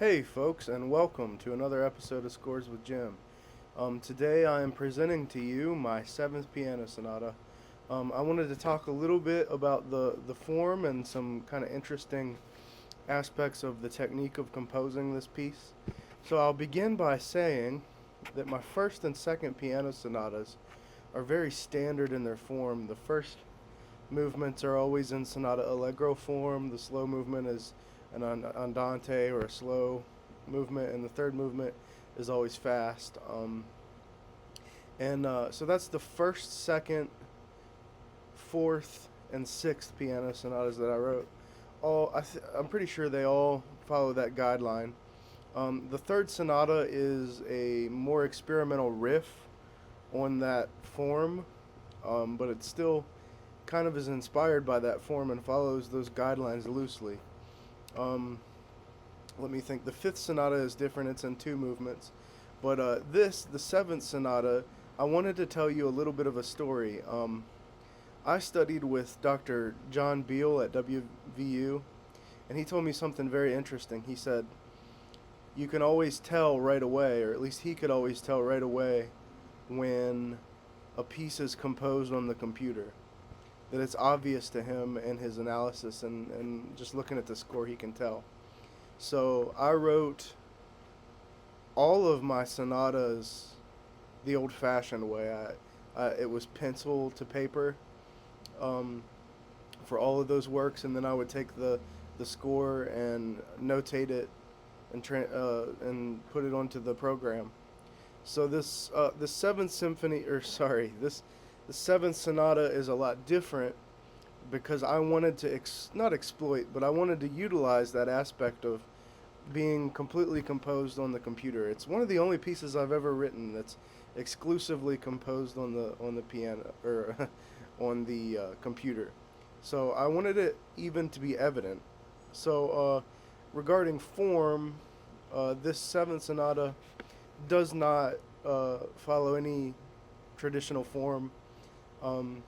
Hey, folks, and welcome to another episode of Scores with Jim. Today I am presenting to you my seventh piano sonata. I wanted to talk a little bit about the form and some kind of interesting aspects of the technique of composing this piece. So I'll begin by saying that my first and second piano sonatas are very standard in their form. The first movements are always in sonata allegro form. The slow movement is an andante or a slow movement, and the third movement is always fast. So that's the first, second, fourth, and sixth piano sonatas that I wrote. I'm pretty sure they all follow that guideline. The third sonata is a more experimental riff on that form, but it still kind of is inspired by that form and follows those guidelines loosely. Um, Let me think. The fifth sonata is different. It's in two movements. But the seventh sonata, I wanted to tell you a little bit of a story. I studied with Dr. John Beal at WVU, and he told me something very interesting. He said, you can always tell right away, or at least he could always tell right away, when a piece is composed on the computer. That it's obvious to him in his analysis, and just looking at the score, he can tell. So I wrote all of my sonatas the old-fashioned way. It was pencil to paper um, for all of those works, and then I would take the score and notate it and put it onto the program. So the seventh symphony, or sorry, the seventh sonata is a lot different because I wanted to not exploit, but I wanted to utilize that aspect of being completely composed on the computer. It's one of the only pieces I've ever written that's exclusively composed on the piano or on the computer. So I wanted it even to be evident. So regarding form, this seventh sonata does not follow any traditional form. Um,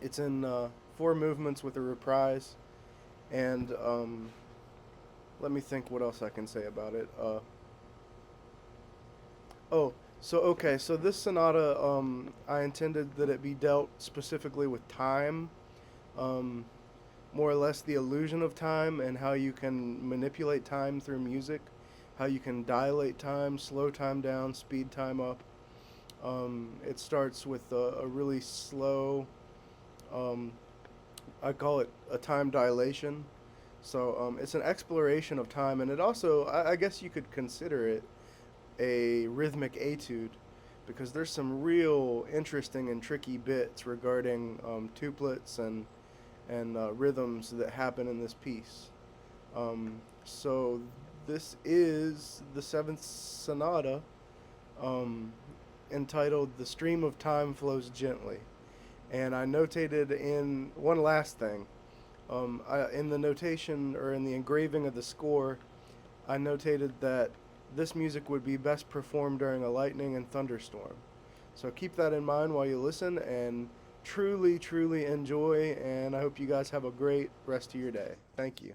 it's in four movements with a reprise, and let me think what else I can say about it. Oh, so this sonata, I intended that it be dealt specifically with time, um, more or less the illusion of time and how you can manipulate time through music, how you can dilate time, slow time down, speed time up. It starts with a really slow, um, I call it a time dilation. So it's an exploration of time, and it also, I guess you could consider it a rhythmic etude because there's some real interesting and tricky bits regarding tuplets and rhythms that happen in this piece. So this is the seventh sonata, um, entitled "The Stream of Time Flows Gently," and I notated in one last thing. In the notation or in the engraving of the score, I notated that this music would be best performed during a lightning and thunderstorm. So keep that in mind while you listen and truly, truly enjoy. And I hope you guys have a great rest of your day. Thank you.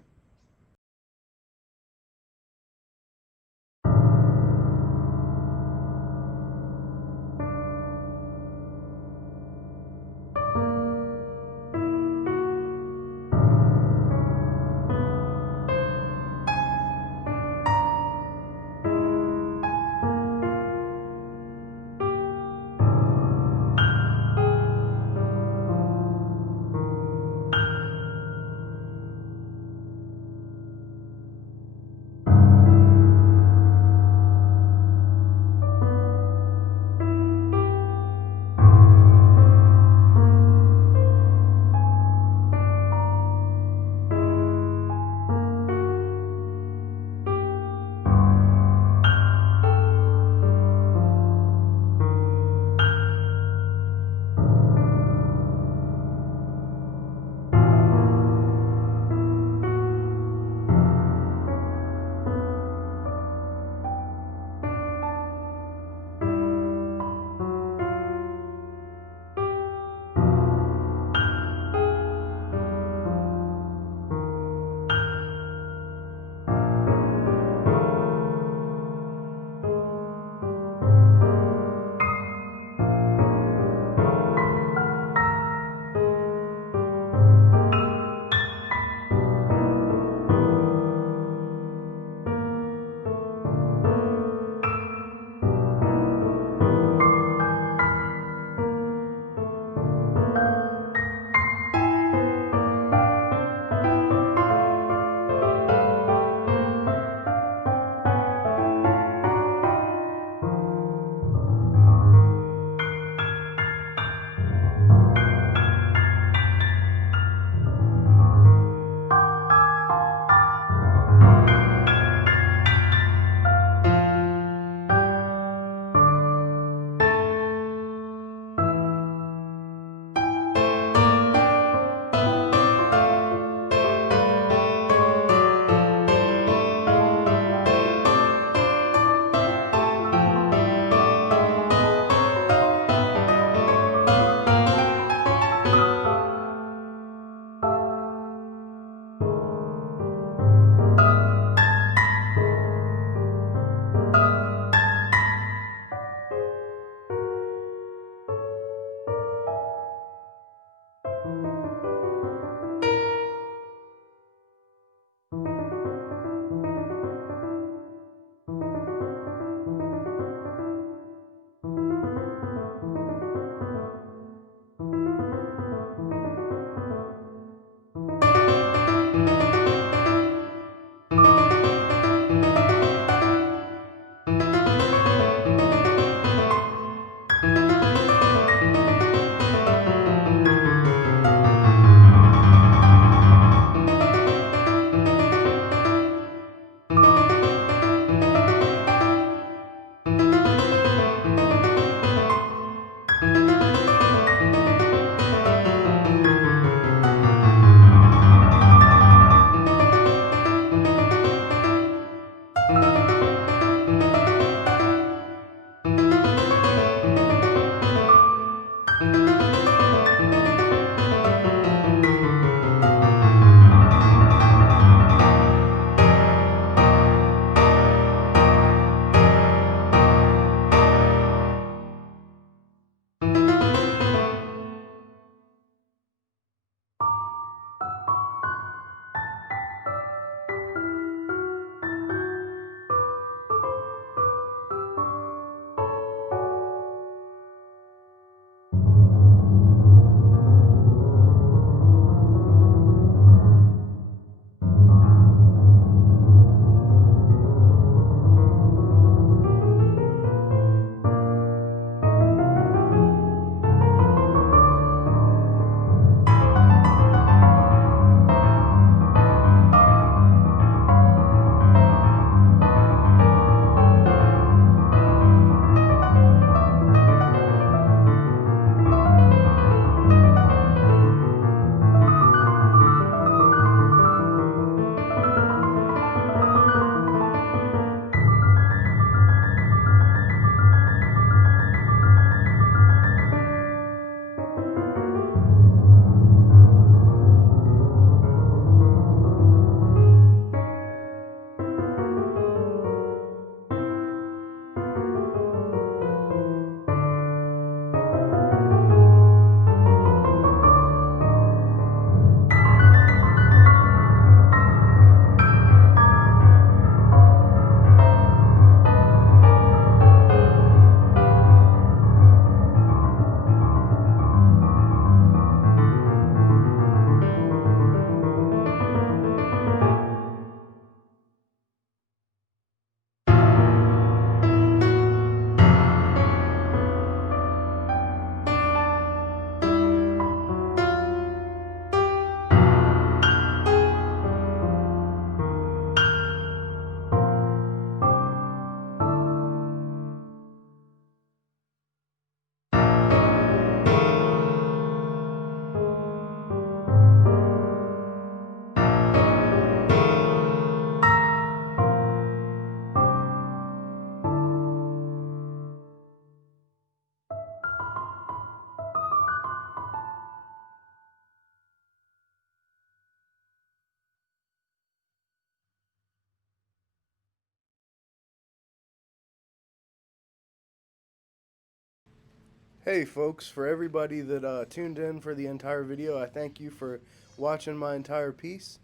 Hey folks, for everybody that tuned in for the entire video, I thank you for watching my entire piece.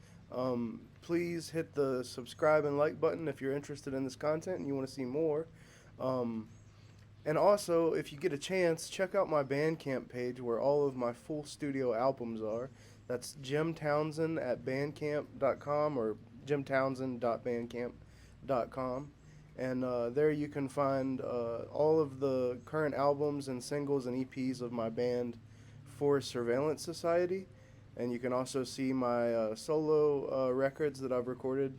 Please hit the subscribe and like button if you're interested in this content and you want to see more. Um, and also, if you get a chance, check out my Bandcamp page where all of my full studio albums are. That's Jim Townsend at bandcamp.com or jimtownsend.bandcamp.com. And there you can find all of the current albums and singles and EPs of my band for Surveillance Society. And you can also see my solo records that I've recorded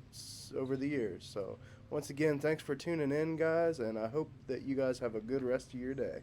over the years. So, once again, thanks for tuning in, guys, and I hope that you guys have a good rest of your day.